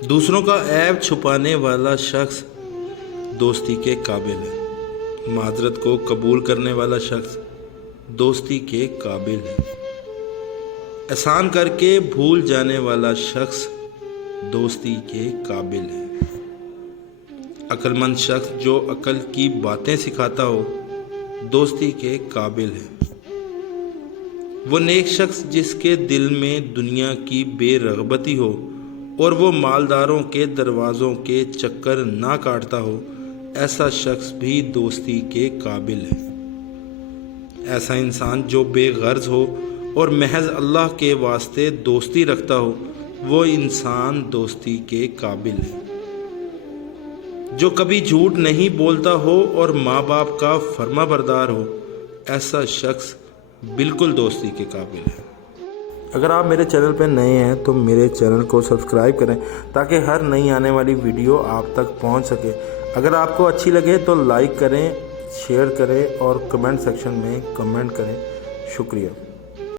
دوسروں کا عیب چھپانے والا شخص دوستی کے قابل ہے۔ معذرت کو قبول کرنے والا شخص دوستی کے قابل ہے۔ احسان کر کے بھول جانے والا شخص دوستی کے قابل ہے۔ عقل مند شخص جو عقل کی باتیں سکھاتا ہو دوستی کے قابل ہے۔ وہ نیک شخص جس کے دل میں دنیا کی بے رغبتی ہو اور وہ مالداروں کے دروازوں کے چکر نہ کاٹتا ہو، ایسا شخص بھی دوستی کے قابل ہے۔ ایسا انسان جو بے غرض ہو اور محض اللہ کے واسطے دوستی رکھتا ہو، وہ انسان دوستی کے قابل ہے۔ جو کبھی جھوٹ نہیں بولتا ہو اور ماں باپ کا فرما بردار ہو، ایسا شخص بالکل دوستی کے قابل ہے۔ اگر آپ میرے چینل پہ نئے ہیں تو میرے چینل کو سبسکرائب کریں تاکہ ہر نئی آنے والی ویڈیو آپ تک پہنچ سکے۔ اگر آپ کو اچھی لگے تو لائک کریں، شیئر کریں اور کمنٹ سیکشن میں کمنٹ کریں۔ شکریہ۔